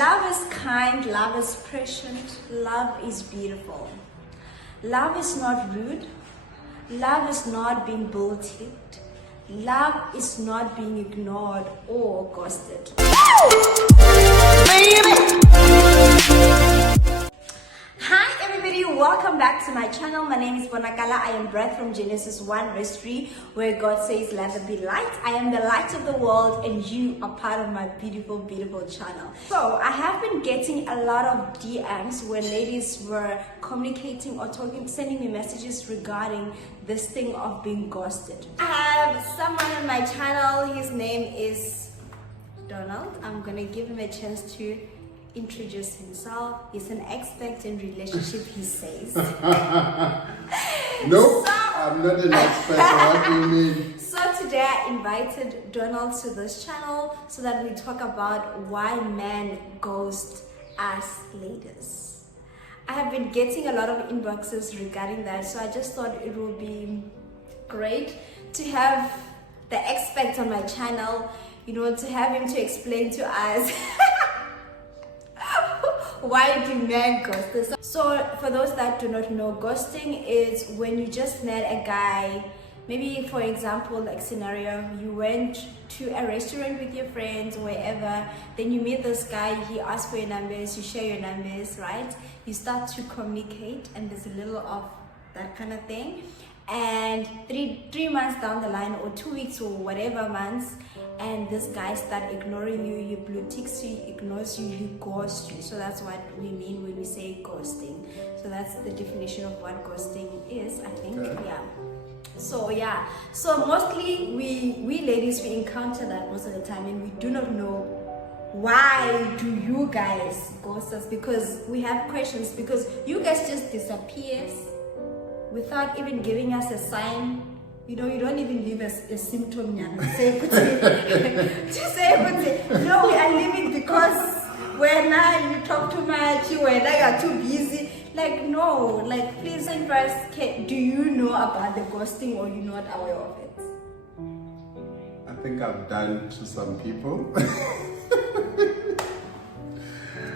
Love is kind, love is patient, love is beautiful. Love is not rude, love is not being bullied, love is not being ignored or ghosted. Hi everybody, welcome back to my channel. My name is Bonakala. I am Breath from Genesis 1 verse 3, where God says, let there be light. I am the light of the world and you are part of my beautiful channel. So I have been getting a lot of DMs where ladies were communicating or sending me messages regarding this thing of being ghosted. I have someone on my channel. His name is Donald. I'm gonna give him a chance to introduce himself. He's an expert in relationship, he says. Nope, I'm not an expert. What do you mean? So today I invited Donald to this channel so that we talk about why men ghost us ladies. I have been getting a lot of inboxes regarding that, so I just thought it would be great to have the expert on my channel, you know, to have him to explain to us why do men ghost? So for those that do not know, ghosting is when you just met a guy. Maybe for example, like scenario, you went to a restaurant with your friends or wherever, then you meet this guy, he asks for your numbers, you share your numbers, right? You start to communicate and there's a little of that kind of thing. And three months down the line, or 2 weeks or whatever months, and this guy start ignoring you, he blue ticks you, ignores you, he ghosts you. So that's what we mean when we say ghosting. So that's the definition of what ghosting is, I think. Okay. Yeah. So mostly we ladies, we encounter that most of the time, and we do not know why do you guys ghost us, because we have questions, because you guys just disappears without even giving us a sign. You know, you don't even leave us a symptom. To say, no, we are leaving because when you talk too much, when you are too busy. Like, no, like, please first, do you know about the ghosting or you're not aware of it? I think I've done to some people.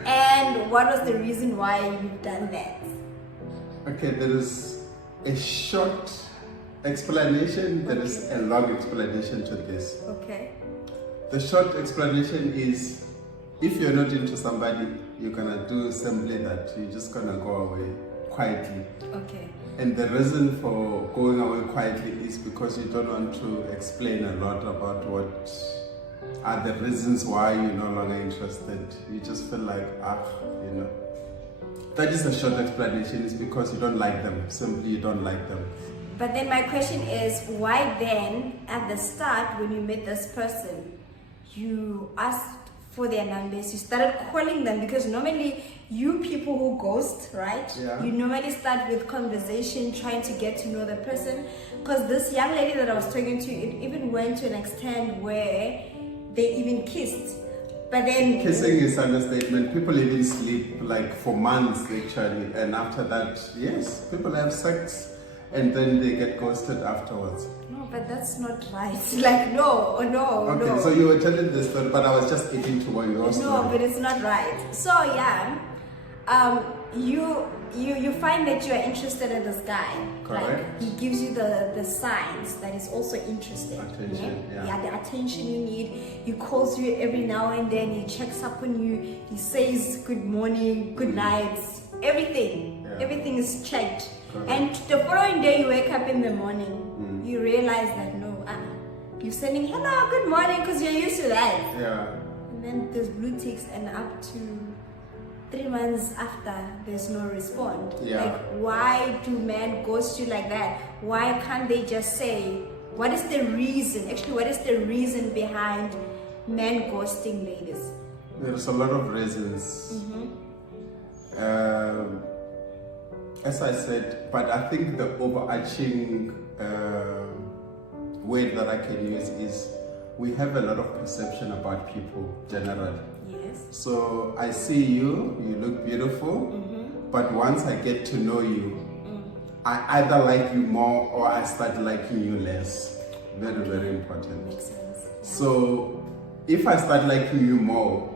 And what was the reason why you've done that? Okay, there is a short explanation, there is a long explanation to this. Okay. The short explanation is, if you're not into somebody, you're gonna do simply that, you're just gonna go away quietly. Okay. And the reason for going away quietly is because you don't want to explain a lot about what are the reasons why you're no longer interested. You just feel like, you know. That is a short explanation, is because you don't like them. Simply, you don't like them. But then my question is, why then, at the start, when you met this person, you asked for their numbers, you started calling them? Because normally, you people who ghost, right? Yeah. You normally start with conversation, trying to get to know the person. Because this young lady that I was talking to, it even went to an extent where they even kissed. But then kissing is understatement. People even sleep like for months actually, and after that, yes, people have sex and then they get ghosted afterwards. No, but that's not right. Like, no. Okay, so you were telling this story, but I was just getting to what you were saying. No, but it's not right. So yeah, you find that you are interested in this guy. Correct. Like, he gives you the signs that he's also interested. Attention, yeah. The attention you need. He calls you every now and then. He checks up on you. He says good morning, good night, everything. Yeah. Everything is checked. Correct. And the following day, you wake up in the morning. You realize that no, you're sending hello, good morning, because you're used to that. Yeah. And then there's blue ticks, and up to 3 months after, there's no response. Yeah. Like, why do men ghost you like that? Why can't they just say, what is the reason? Actually, what is the reason behind men ghosting ladies? There's a lot of reasons. As I said, but I think the overarching word that I can use is, we have a lot of perception about people generally. Yes. So I see you, you look beautiful, but once I get to know you, I either like you more or I start liking you less. Very, very important. Makes sense. Yeah. So if I start liking you more,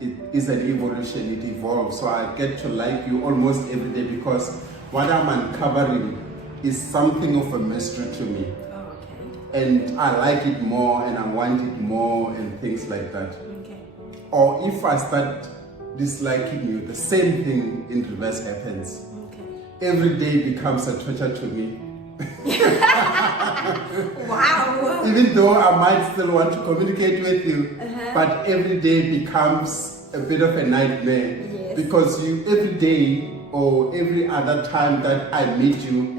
it is an evolution, it evolves. So I get to like you almost every day because what I'm uncovering is something of a mystery to me. Oh, okay. And I like it more and I want it more and things like that. Okay. Or if I start disliking you, the same thing in reverse happens. Okay. Every day becomes a torture to me. Wow. Even though I might still want to communicate with you, but every day becomes a bit of a nightmare. Yes. Because you every day or every other time that I meet you,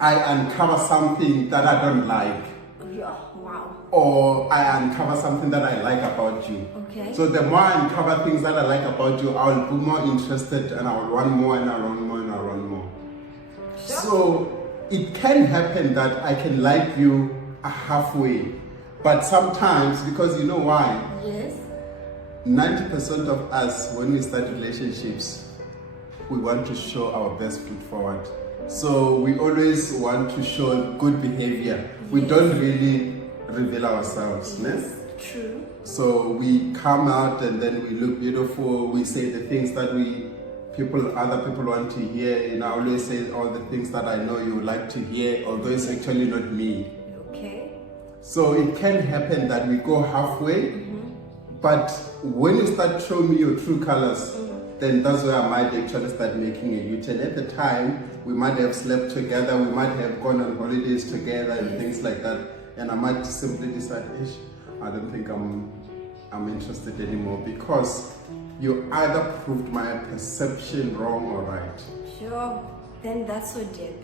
I uncover something that I don't like. Yeah. Wow. Or I uncover something that I like about you. Okay. So the more I uncover things that I like about you, I'll be more interested and I'll want more and I'll want more and I'll want more. Sure. So it can happen that I can like you halfway. But sometimes, because you know why? Yes. 90% of us, when we start relationships, we want to show our best foot forward. So we always want to show good behavior. We don't really reveal ourselves. Yes. True. So we come out and then we look beautiful. We say the things that other people want to hear. You know, I always say all the things that I know you would like to hear, although it's actually not me. Okay. So it can happen that we go halfway, but when you start showing me your true colors, then that's where I might actually start making a U-turn. At the time, we might have slept together, we might have gone on holidays together and things like that, and I might simply decide, I don't think I'm interested anymore, because you either proved my perception wrong or right. Sure. Then that's so deep.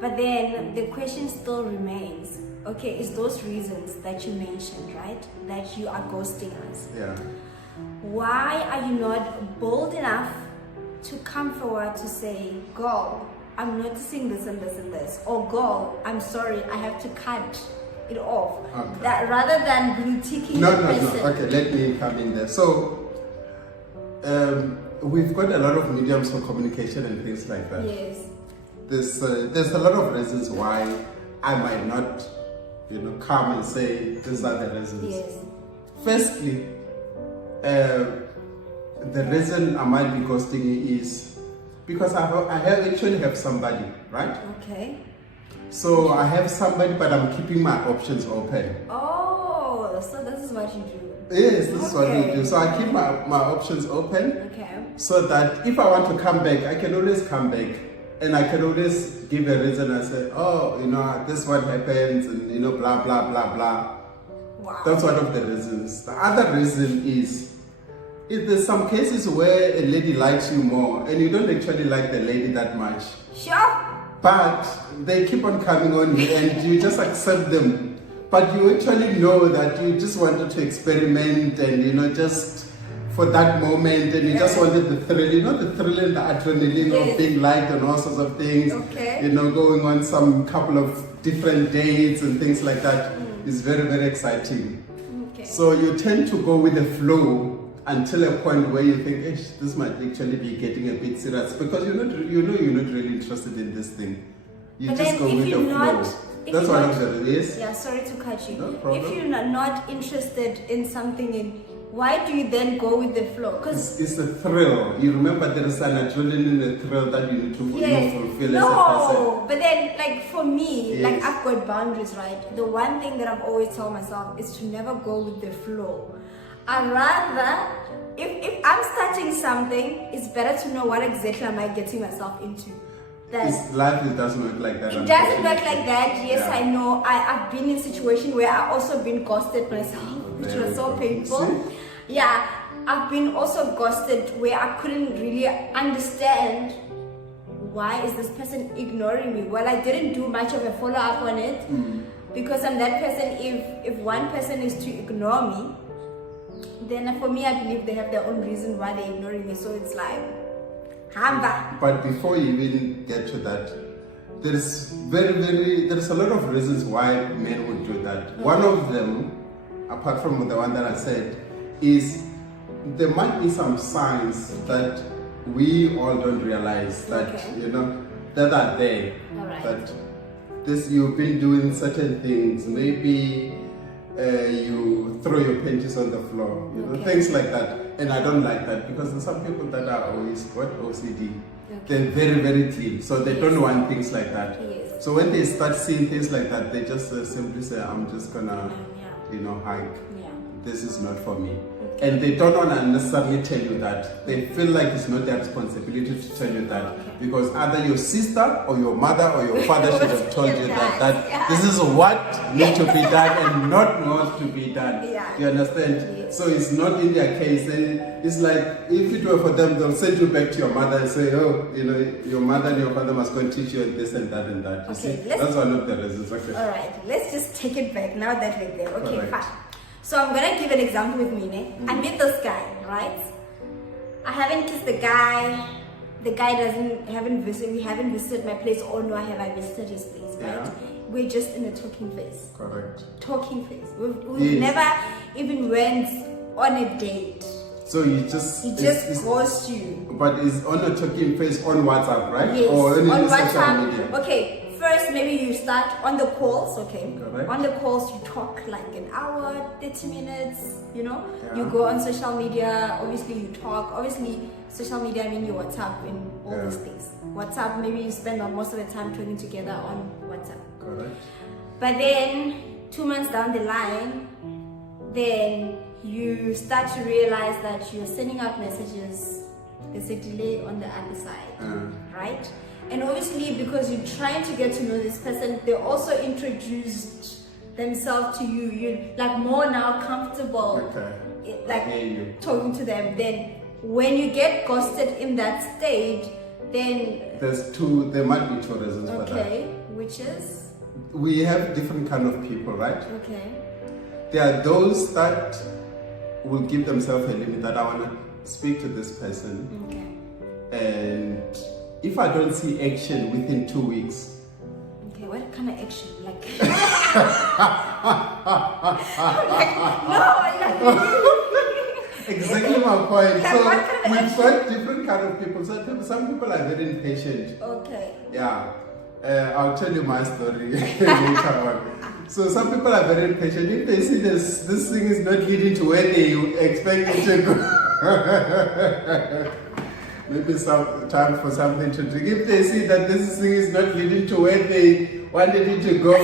But then the question still remains. Okay, it's those reasons that you mentioned, right? That you are ghosting us. Yeah. Why are you not bold enough to come forward to say, girl, I'm noticing this and this and this, or girl, I'm sorry, I have to cut it off. Okay. That rather than critiquing No. the person. Okay, let me come in there. So, we've got a lot of mediums for communication and things like that. Yes. There's a lot of reasons why I might not, come and say these are the reasons. Yes. Firstly, the reason I might be ghosting you is because I actually have somebody, right? Okay. So I have somebody, but I'm keeping my options open. Oh, so this is what you do. Yes, this is what we Okay. do. So I keep my options open. Okay. So that if I want to come back, I can always come back. And I can always give a reason. I say, this is what happens, and blah, blah, blah, blah. Wow. That's one of the reasons. The other reason is, if there's some cases where a lady likes you more, and you don't actually like the lady that much. Sure. But they keep on coming on you, and you just accept them. But you actually know that you just wanted to experiment and, just for that moment, and you just wanted the thrill, the thrill and the adrenaline of being liked and all sorts of things. Okay. Going on some couple of different dates and things like that is very, very exciting. Okay. So you tend to go with the flow until a point where you think, this might actually be getting a bit serious, because you're not really interested in this thing. You But just then go if with the you're flow. not- if That's you're one not- of the reasons. Yeah, sorry to cut you. No problem. If you're not interested in something, why do you then go with the flow? Because It's a thrill. You remember there is an adrenaline and a thrill that you need to fulfill as a person. no, but then like for me, Yes. like I've got boundaries, right? The one thing that I've always told myself is to never go with the flow. I'd rather, if I'm starting something, it's better to know what exactly am I getting myself into. Life doesn't work like that. It doesn't work like that. Yes, Yeah. I know. I've been in a situation where I've also been ghosted myself, which was so painful. See? Yeah, I've been also ghosted where I couldn't really understand why is this person ignoring me. Well, I didn't do much of a follow-up on it because I'm that person. If one person is to ignore me, then for me, I believe they have their own reason why they're ignoring me. So it's like, hamba. But before you even get to that, there's a lot of reasons why men would do that. One of them, apart from the one that I said, is there might be some signs that we all don't realize that that are there. All right. That you've been doing certain things. Maybe you throw your panties on the floor, you know, things like that. And I don't like that because there's some people that are always OCD. They're very, very clean, so they don't want things like that. So when they start seeing things like that, they just simply say, I'm just gonna, you know, hike. This is not for me. And they don't want to necessarily tell you that. They feel like it's not their responsibility to tell you that. Because either your sister or your mother or your father should have told you that this is what needs to be done and not what to be done. You understand? So it's not in their case. It's like, if it were for them, they'll send you back to your mother and say, oh, you know, your mother and your father must go and teach you this and that and that. You see? That's one of the reasons. Alright, let's just take it back now that we're there. Okay, fine. So I'm gonna give an example with me. I met this guy, right? I haven't kissed the guy. The guy we haven't visited my place, or nor have I visited his place, right? We're just in a talking phase. Correct. Talking phase. We've never even went on a date. So he just ghosts you. But it's on a talking phase on WhatsApp, right? Yes, or on WhatsApp. Social media. Okay. First, maybe you start on the calls, okay? Correct. On the calls, you talk like an hour, 30 minutes, you know? You go on social media, obviously you talk. Obviously, social media, I mean your WhatsApp and all these things. WhatsApp, maybe you spend most of the time talking together on WhatsApp. Correct. But then, 2 months down the line, then you start to realize that you're sending out messages, there's a delay on the other side, right? And obviously, because you're trying to get to know this person, they also introduced themselves to you. You're like more now comfortable, like talking to them. Then, when you get ghosted in that stage, then there might be two reasons for that. Okay, which is? We have different kind of people, right? Okay. There are those that will give themselves a limit that I want to speak to this person. Okay. And if I don't see action within 2 weeks. Okay, what kind of action? Like, exactly my point. So we've got different kind of people. So some people are very impatient. Okay. Yeah. I'll tell you my story later on. So some people are very impatient. If they see this thing is not leading to where they expect it to go. Maybe some time for something to drink. If they see that this thing is not leading to where they wanted it to go,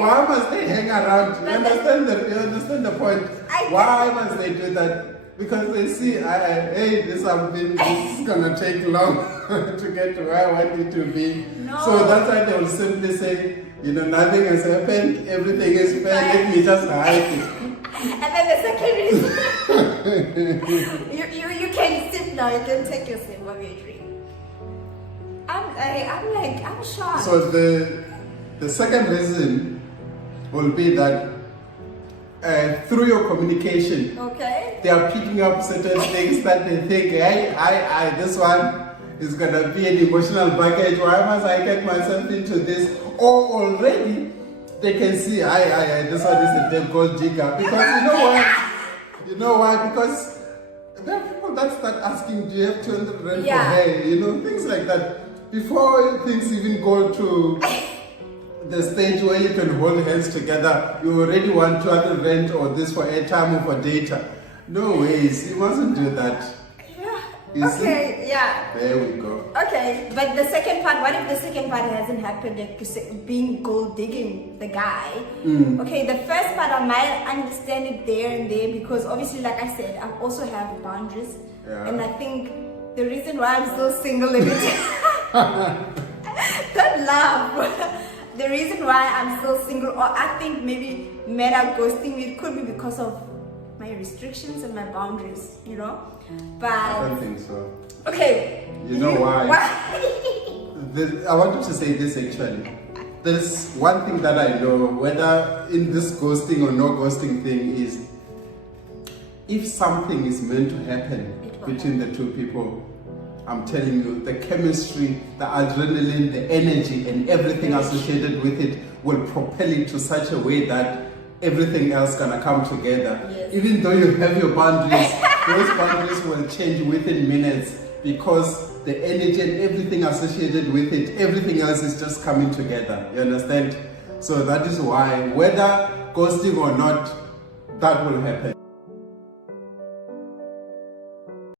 why must they hang around? You understand the point? Why must they do that? Because they see, hey, this is gonna take long to get to where I want it to be. No. So that's why they will simply say, you know, nothing has happened, everything is fair, let me just hide it. And then the second reason, you can sip now. You can take your sip of your drink. I'm shocked. So the second reason will be that through your communication, they are picking up certain things that they think, hey, this one is gonna be an emotional baggage. Why must I get myself into this? Or already they can see, this one is a damn gold digger. Because you know why? Because there are people that start asking, do you have 200 rand for hair? You know, things like that. Before things even go to the stage where you can hold hands together, you already want 200 rand or this for airtime or for data. No ways, you mustn't do that. Okay, yeah. There we go. Okay, but the second part, what if the second part hasn't happened, like being gold digging the guy? Okay, the first part I might understand it there and there because obviously, like I said, I also have boundaries. And I think the reason why I'm still single in it, don't laugh. The reason why I'm still single, or I think maybe men are ghosting me, it could be because of my restrictions and my boundaries, you know? But I don't think so. Okay. You know why? I wanted to say this actually. There's one thing that I know, whether in this ghosting or no ghosting thing, is if something is meant to happen between the two people, I'm telling you, the chemistry, the adrenaline, the energy, and everything associated with it will propel it to such a way that everything else gonna come together. Yes. Even though you have your boundaries, those boundaries will change within minutes because the energy and everything associated with it, everything else is just coming together. You understand? So that is why, whether ghosting or not, that will happen.